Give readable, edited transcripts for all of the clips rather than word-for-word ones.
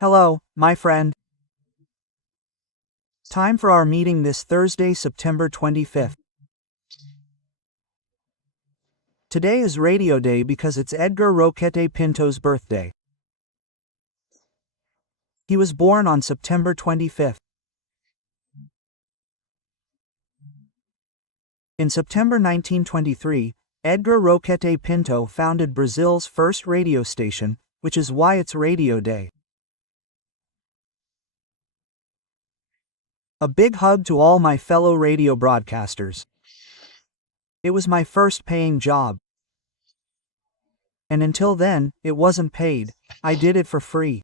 Hello, my friend. Time for our meeting this Thursday, September 25th. Today is Radio Day because it's Edgar Roquette Pinto's birthday. He was born on September 25th. In September 1923, Edgar Roquette Pinto founded Brazil's first radio station, which is why it's Radio Day. A big hug to all my fellow radio broadcasters. It was my first paying job. And until then, it wasn't paid. I did it for free.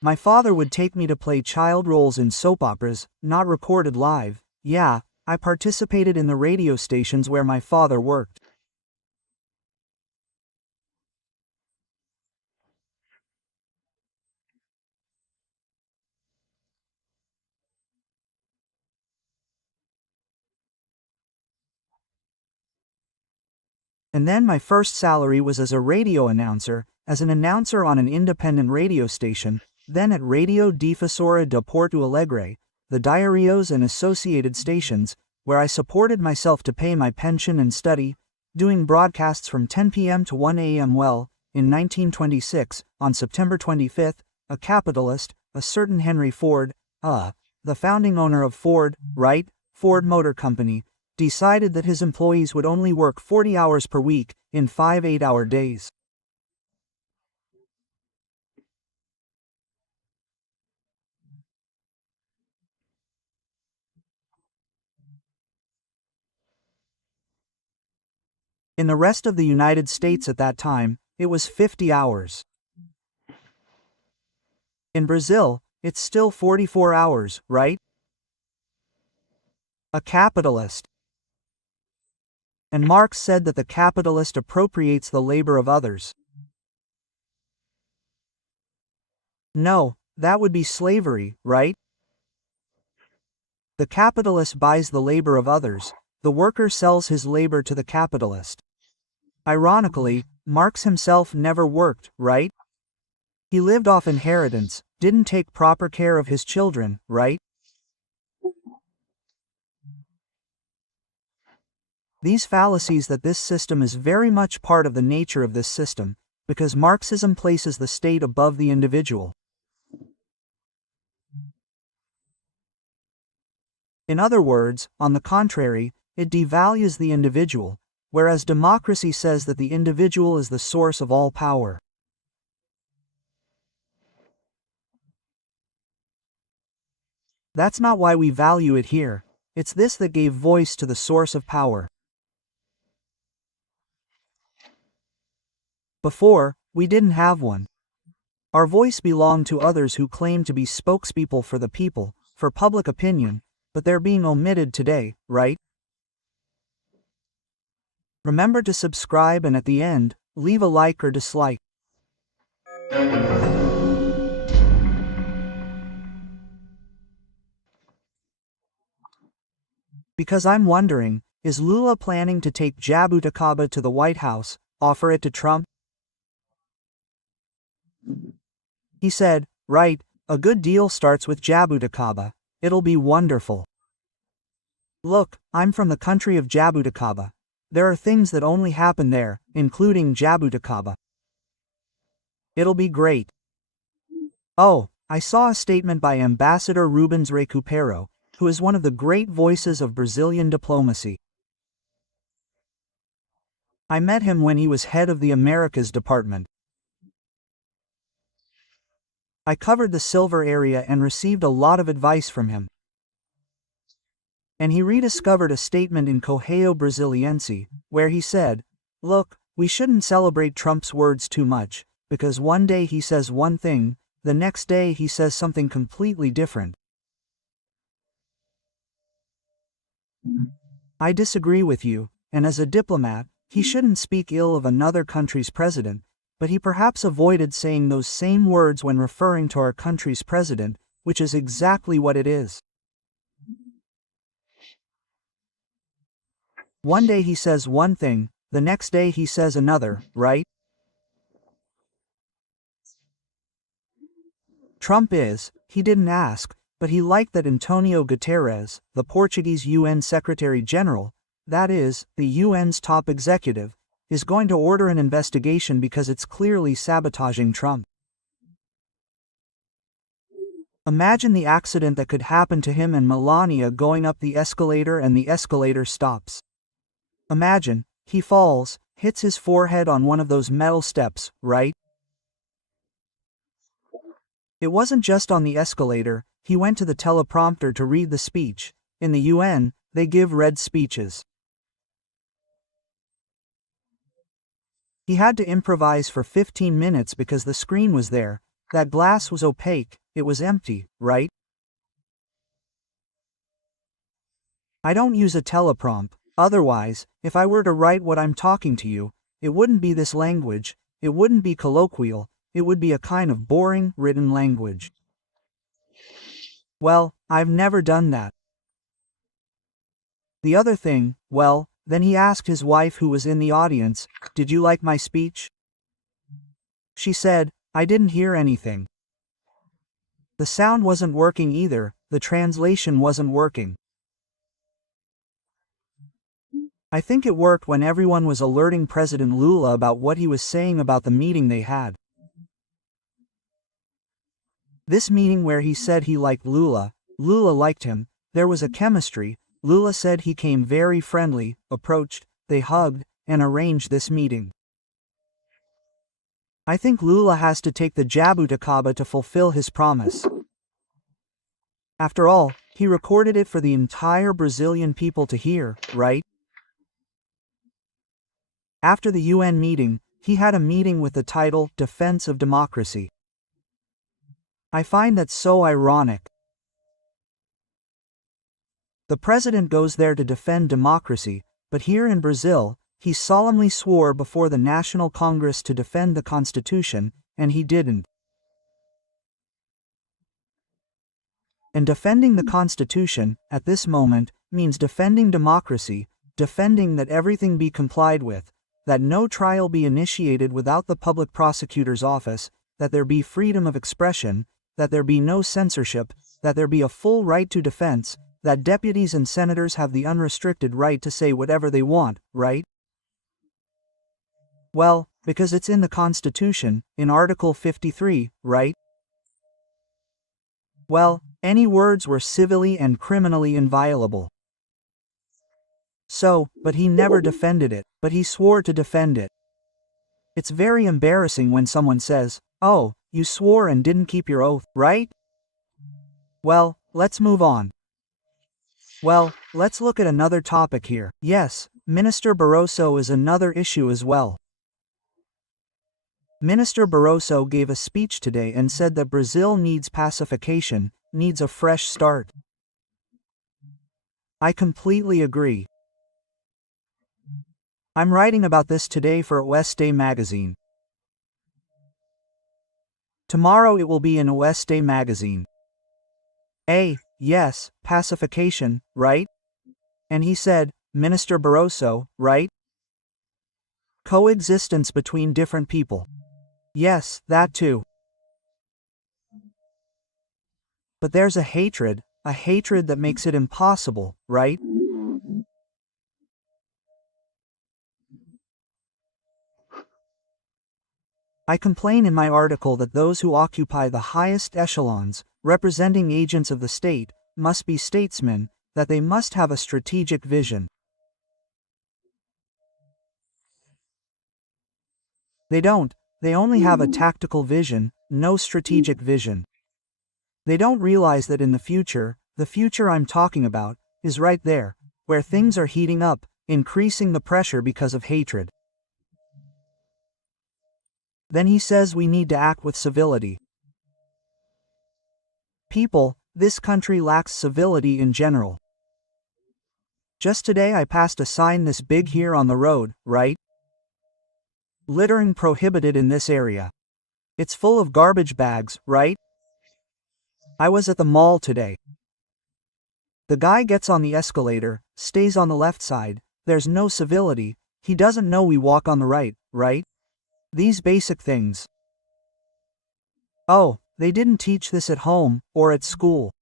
My father would take me to play child roles in soap operas, not recorded live. Yeah, I participated in the radio stations where my father worked. And then my first salary was as a radio announcer, as an announcer on an independent radio station, then at Radio Difusora de Porto Alegre, the Diarios and associated stations, where I supported myself to pay my pension and study, doing broadcasts from 10 p.m. to 1 a.m. Well, in 1926, on September 25th, a capitalist, a certain Henry Ford, the founding owner of Ford Motor Company, decided that his employees would only work 40 hours per week, in 5 8-hour days. In the rest of the United States at that time, it was 50 hours. In Brazil, it's still 44 hours, right? A capitalist. And Marx said that the capitalist appropriates the labor of others. No, that would be slavery, right? The capitalist buys the labor of others, the worker sells his labor to the capitalist. Ironically, Marx himself never worked, right? He lived off inheritance, didn't take proper care of his children, right? These fallacies that this system is very much part of the nature of this system, because Marxism places the state above the individual. In other words, on the contrary, it devalues the individual, whereas democracy says that the individual is the source of all power. That's not why we value it here. It's this that gave voice to the source of power. Before, we didn't have one. Our voice belonged to others who claimed to be spokespeople for the people, for public opinion, but they're being omitted today, right? Remember to subscribe and at the end, leave a like or dislike. Because I'm wondering, is Lula planning to take jabuticaba to the White House, offer it to Trump? He said, right, a good deal starts with jabuticaba. It'll be wonderful. Look, I'm from the country of jabuticaba. There are things that only happen there, including jabuticaba. It'll be great. Oh, I saw a statement by Ambassador Rubens Recupero, who is one of the great voices of Brazilian diplomacy. I met him when he was head of the Americas Department. I covered the silver area and received a lot of advice from him. And he rediscovered a statement in Correio Brasiliense, where he said, look, we shouldn't celebrate Trump's words too much, because one day he says one thing, the next day he says something completely different. I disagree with you, and as a diplomat, he shouldn't speak ill of another country's president, but he perhaps avoided saying those same words when referring to our country's president, which is exactly what it is. One day he says one thing, the next day he says another, right? Trump is, he didn't ask, but he liked that Antonio Guterres, the Portuguese UN Secretary General, that is, the UN's top executive, is going to order an investigation because it's clearly sabotaging Trump. Imagine the accident that could happen to him and Melania going up the escalator and the escalator stops. Imagine, he falls, hits his forehead on one of those metal steps, right? It wasn't just on the escalator, he went to the teleprompter to read the speech. In the UN, they give read speeches. He had to improvise for 15 minutes because the screen was there. That glass was opaque, it was empty, right? I don't use a teleprompt, otherwise, if I were to write what I'm talking to you, it wouldn't be this language, it wouldn't be colloquial, it would be a kind of boring, written language. Well, I've never done that. The other thing, well, then he asked his wife who was in the audience, "Did you like my speech?" She said, "I didn't hear anything." The sound wasn't working either, the translation wasn't working. I think it worked when everyone was alerting President Lula about what he was saying about the meeting they had. This meeting where he said he liked Lula, Lula liked him, there was a chemistry, Lula said he came very friendly, approached, they hugged, and arranged this meeting. I think Lula has to take the jabuticaba to fulfill his promise. After all, he recorded it for the entire Brazilian people to hear, right? After the UN meeting, he had a meeting with the title, Defense of Democracy. I find that so ironic. The president goes there to defend democracy, but here in Brazil, he solemnly swore before the National Congress to defend the Constitution, and he didn't. And defending the Constitution, at this moment, means defending democracy, defending that everything be complied with, that no trial be initiated without the public prosecutor's office, that there be freedom of expression, that there be no censorship, that there be a full right to defense, that deputies and senators have the unrestricted right to say whatever they want, right? Well, because it's in the Constitution, in Article 53, right? Well, any words were civilly and criminally inviolable. So, but he never defended it, but he swore to defend it. It's very embarrassing when someone says, "Oh, you swore and didn't keep your oath, right?" Well, let's move on. Well, let's look at another topic here. Yes, Minister Barroso is another issue as well. Minister Barroso gave a speech today and said that Brazil needs pacification, needs a fresh start. I completely agree. I'm writing about this today for Oeste magazine. Tomorrow it will be in Oeste magazine. Yes, pacification, right? And he said, Minister Barroso, right? Coexistence between different people. Yes, that too. But there's a hatred that makes it impossible, right? I complain in my article that those who occupy the highest echelons, representing agents of the state, must be statesmen, that they must have a strategic vision. They don't, they only have a tactical vision, no strategic vision. They don't realize that in the future I'm talking about, is right there, where things are heating up, increasing the pressure because of hatred. Then he says we need to act with civility. People, this country lacks civility in general. Just today I passed a sign this big here on the road, right? Littering prohibited in this area. It's full of garbage bags, right? I was at the mall today. The guy gets on the escalator, stays on the left side, there's no civility, he doesn't know we walk on the right, right? These basic things. Oh, They didn't teach this at home, or at school.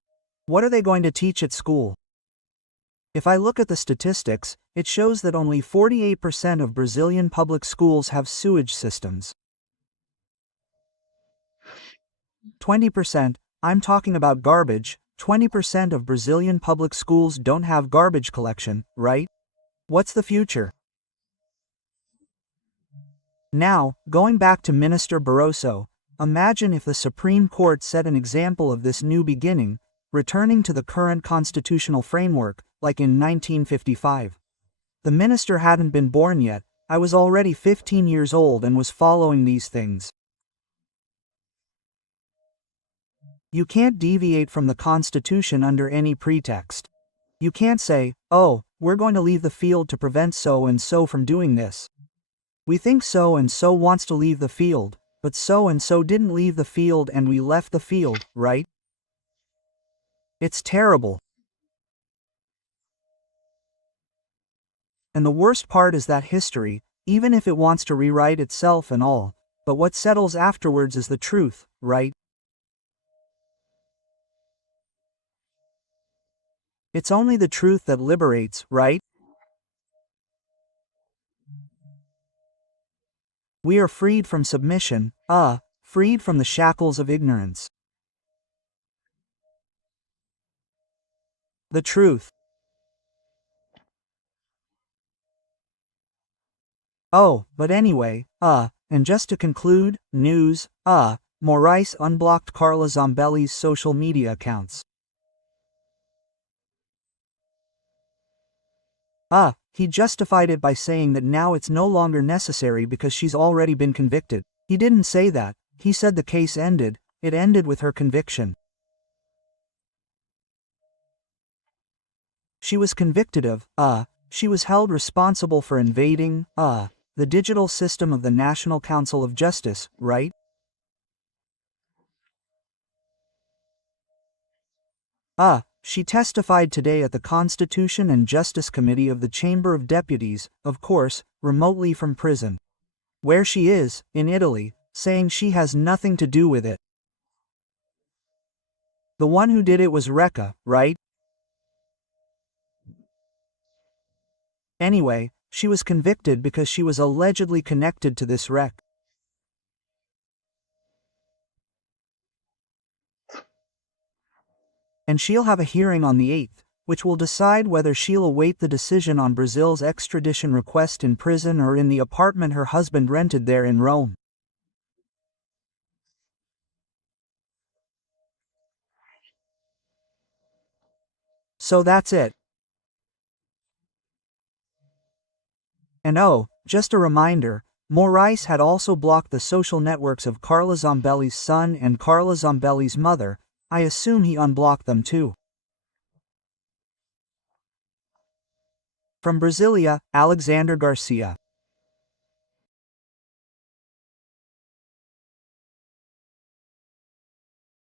What are they going to teach at school? If I look at the statistics, it shows that only 48% of Brazilian public schools have sewage systems. 20%, I'm talking about garbage, 20% of Brazilian public schools don't have garbage collection, right? What's the future? Now, going back to Minister Barroso, imagine if the Supreme Court set an example of this new beginning, returning to the current constitutional framework, like in 1955. The minister hadn't been born yet, I was already 15 years old and was following these things. You can't deviate from the Constitution under any pretext. You can't say, oh, we're going to leave the field to prevent so-and-so from doing this. We think so-and-so wants to leave the field, but so-and-so didn't leave the field and we left the field, right? It's terrible. And the worst part is that history, even if it wants to rewrite itself and all, but what settles afterwards is the truth, right? It's only the truth that liberates, right? We are freed from submission, freed from the shackles of ignorance. The truth. Oh, but anyway, and just to conclude, news, Moraes unblocked Carla Zambelli's social media accounts. He justified it by saying that now it's no longer necessary because she's already been convicted. He didn't say that, he said the case ended, it ended with her conviction. She was convicted of, she was held responsible for invading, the digital system of the National Council of Justice, right? She testified today at the Constitution and Justice Committee of the Chamber of Deputies, of course, remotely from prison. Where she is, in Italy, saying she has nothing to do with it. The one who did it was Recca, right? Anyway, she was convicted because she was allegedly connected to this wreck. And she'll have a hearing on the 8th, which will decide whether she'll await the decision on Brazil's extradition request in prison or in the apartment her husband rented there in Rome. So that's it. And oh, just a reminder, Moraes had also blocked the social networks of Carla Zambelli's son and Carla Zambelli's mother. I assume he unblocked them too. From Brasilia, Alexandre Garcia.